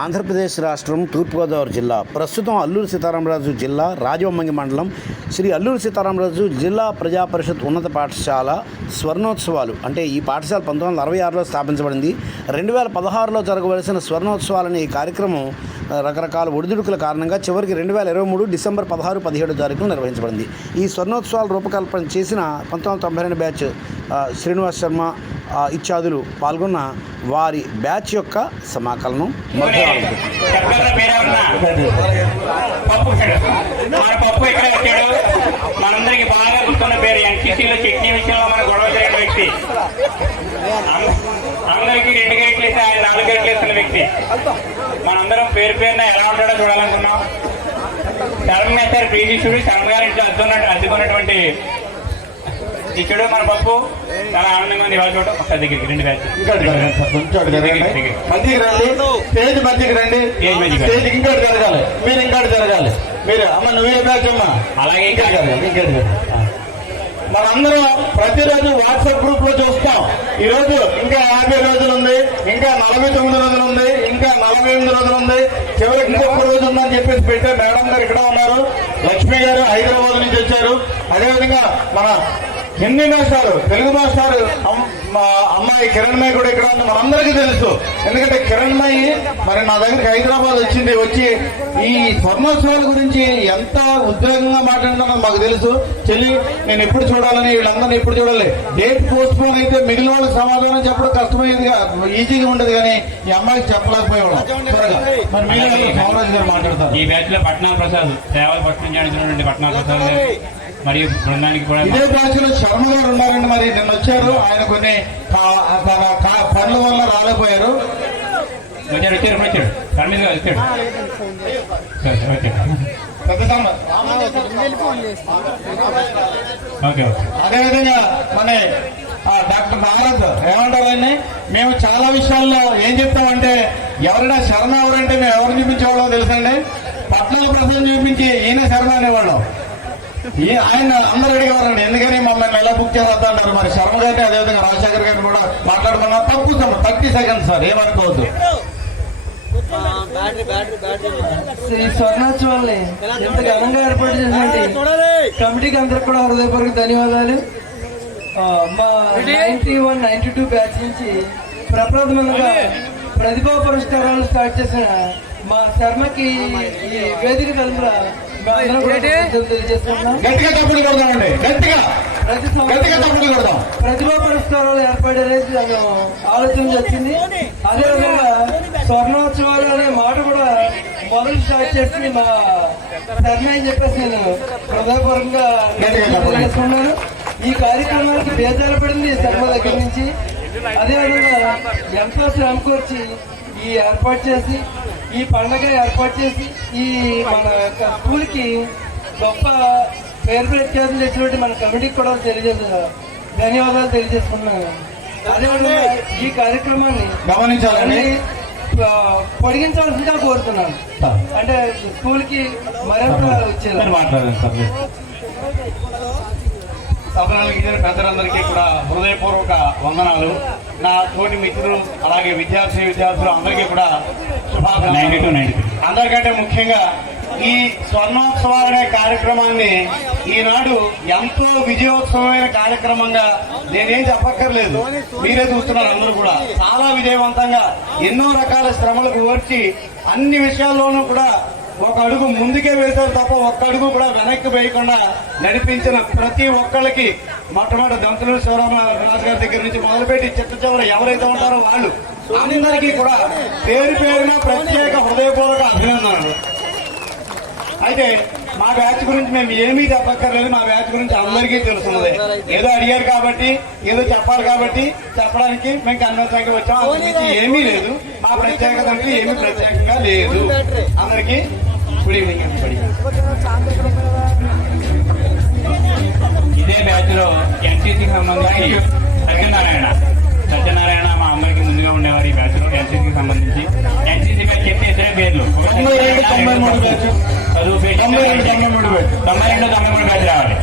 ఆంధ్రప్రదేశ్ రాష్ట్రం తూర్పుగోదావరి జిల్లా ప్రస్తుతం అల్లూరి సీతారామరాజు జిల్లా రాజవొమ్మంగి మండలం శ్రీ అల్లూరి సీతారామరాజు జిల్లా ప్రజా పరిషత్ ఉన్నత పాఠశాల స్వర్ణోత్సవాలు అంటే ఈ పాఠశాల 1966లో స్థాపించబడింది. 2016లో జరగవలసిన స్వర్ణోత్సవాలని ఈ కార్యక్రమం రకరకాల ఒడిదుడుకుల కారణంగా చివరికి 2023 డిసెంబర్ 16, 17 తారీఖున నిర్వహించబడింది. ఈ స్వర్ణోత్సవాల రూపకల్పన చేసిన 1992 బ్యాచ్ శ్రీనివాస్ శర్మ ఇత్యాదులు పాల్గొన్న వారి బ్యాచ్ యొక్క సమాకలనం మనందరికి బాగా గుర్తున్న పేరు. ఎన్సీసీలో చట్నీ విషయంలో మన గొడవ జరిగిన వ్యక్తి, అందరికీ 2 గేట్లు వేసి ఆయన 4 గేట్లు వేస్తున్న వ్యక్తి. మనందరం పేరు పేరున ఎలా ఉంటాడో చూడాలనుకున్నాం. శర్మేశ్వర్ ప్రీతిశుడు శర్మగారి ఇంట్లో అద్దుకున్నటువంటి ఇచ్చుడు మన పప్పు చాలా ఆనందంగా ఉంది. ఇవాళ చూడటం ఒకసారి దగ్గరికి 2 బ్యాచ్ మధ్యకి రండి. ఇంకోటి జరగాలి, మీరు ఇంకోటి జరగాలి. మీరు అమ్మ నువ్వే బ్యాచ్ అమ్మా, అలాగే ఇంకా జరగాలి. మనందరం ప్రతిరోజు వాట్సాప్ గ్రూప్ లో చూస్తాం. ఈ రోజు ఇంకా 50 రోజులు ఉంది, ఇంకా 49 రోజులు ఉంది, ఇంకా 48 రోజులు ఉంది, చివరికి ఇంకొక రోజు ఉందని చెప్పేసి పెట్టే మేడం గారు ఇక్కడ ఉన్నారు. లక్ష్మి గారు హైదరాబాద్ నుంచి వచ్చారు. అదేవిధంగా మన హిందీ మాస్టారు, తెలుగు మాస్టారు అమ్మాయి కిరణ్మయి కూడా ఇక్కడ ఉంది. మనందరికీ తెలుసు, ఎందుకంటే కిరణ్మయి మరి నా దగ్గరికి హైదరాబాద్ వచ్చింది. వచ్చి ఈ స్వర్ణోత్సవాల గురించి ఎంత ఉద్వేగంగా మాట్లాడుతున్నా మాకు తెలుసు. చెల్లి నేను ఎప్పుడు చూడాలని, వీళ్ళందరినీ ఎప్పుడు చూడాలి. డేట్ పోస్ట్ పోన్ అయితే మిగిలిన వాళ్ళకి సమాధానం చెప్పడం కష్టమయ్యేది, ఈజీగా ఉండదు. కానీ ఈ అమ్మాయికి చెప్పలేకపోయేవాడు. మరి మీరు కామరాజ్ గారు మాట్లాడతారు. ఈ బ్యాచ్ లో పట్నా ప్రసాద్ సేవలు పట్టించండి. పట్నా ప్రసాద్ మరియు బృందానికి కూడా ఇదే బ్యాచ్ లో శర్మ గారు ఉన్నారండి. మరి నిన్న వచ్చారు, ఆయన కొన్ని పనుల వల్ల రాలేకపోయారు. వచ్చాడు కర్మీజ్ గారు వచ్చాడు. అదేవిధంగా మన డాక్టర్ నాగరాజ్ ఏమంటారని మేము చాలా విషయాల్లో ఏం చెప్తామంటే, ఎవరైనా శర్మ ఎవరంటే మేము ఎవరు చూపించేవాళ్ళో తెలుసండి. పట్నాల ప్రసాద్ చూపించి ఈయన శర్మ అనేవాళ్ళం. ఆయన అందరూ అడిగేవారండి, ఎందుకని మమ్మల్ని ఎలా బుక్ చేద్దాంటారు. మరి శర్మ గారిని అదేవిధంగా రాజశేఖర్ గారిని కూడా మాట్లాడుకున్నాం. తక్కువ 30 సెకండ్స్ సార్, ఏమనుకోవద్దు. ఈ స్వర్ణోత్సవాల్ని ఎంత ఘనంగా ఏర్పాటు చేసినట్టు కమిటీకి అందరికి కూడా హృదయపూర్వక ధన్యవాదాలు. మా 91, 92 బ్యాచ్ నుంచి ప్రప్రథమంగా ప్రతిభా పురస్కారాలు స్టార్ట్ చేసిన మా శర్మకి ఈ వేదిక తరపున ప్రతిభా పురస్కారాలు ఏర్పడేది ఆలోచన వచ్చింది. అదేవిధంగా స్వర్ణోత్సవాలు అనే మాట కూడా మొదలు స్టార్ట్ చేసి మా శర్మ అని చెప్పేసి నేను హృదయపూర్వకంగా చేసుకున్నాను. ఈ కార్యక్రమానికి బేజారపడింది శర్మ దగ్గర నుంచి. అదేవిధంగా ఎంతో శ్రమ కూర్చి ఈ ఏర్పాటు చేసి, ఈ పండుగ ఏర్పాటు చేసి, ఈ మన యొక్క స్కూల్కి గొప్ప పేరు ప్రఖ్యాతులు తెచ్చినట్టు మన కమిటీకి కూడా ధన్యవాదాలు తెలియజేసుకున్నాను. అదేవిధంగా ఈ కార్యక్రమాన్ని గమనించాలని పొడిగించాల్సిందిగా కోరుతున్నాను. అంటే స్కూల్కి మరింత వచ్చేది మాట్లాడారు. సభలకు పెద్దలందరికీ కూడా హృదయపూర్వక వందనాలు. నా తోటి మిత్రులు అలాగే విద్యార్థులు అందరికీ కూడా శుభాకాంక్షలు. అందరికంటే ముఖ్యంగా ఈ స్వర్ణోత్సవాలు అనే కార్యక్రమాన్ని ఈనాడు ఎంతో విజయోత్సవమైన కార్యక్రమంగా నేనేం చెప్పక్కర్లేదు, మీరే చూస్తున్నారు. అందరూ కూడా చాలా విజయవంతంగా ఎన్నో రకాల శ్రమలకు ఓర్చి అన్ని విషయాల్లోనూ కూడా ఒక అడుగు ముందుకే వేశారు తప్ప ఒక్క అడుగు కూడా వెనక్కి వేయకుండా నడిపించిన ప్రతి ఒక్కళ్ళకి మొట్టమొదటి దంతులూరి శివరామరాజు గారి దగ్గర నుంచి మొదలుపెట్టి చివర ఎవరైతే ఉంటారో వాళ్ళు అందరికీ కూడా పేరు పేరున ప్రత్యేక హృదయపూర్వక అభినందనలు. అయితే మా బ్యాచ్ గురించి మేము ఏమీ చెప్పక్కర్లేదు. మా బ్యాచ్ గురించి అందరికీ తెలుసున్నదే. ఏదో అడిగారు కాబట్టి, ఏదో చెప్పాలి కాబట్టి చెప్పడానికి మేము కన్వెన్సన్కి వచ్చాం. అంతకుమించి ఏమీ లేదు. మా ప్రత్యేకత అంటే ఏమీ ప్రత్యేకంగా లేదు. అందరికీ గుడ్ ఈవినింగ్. ఇదే బ్యాచ్ లో ఎన్సీసీకి సంబంధించి సత్యనారాయణ మా అందరికి ముందుగా ఉండేవారు. ఈ బ్యాచ్ లో ఎన్సీసీకి సంబంధించి ఎన్సీసీ బ్యాచ్ చెప్పేసే పేర్లు 92, 93 బ్యాచ్, 92, 93 బ్యాచ్ రావాలి.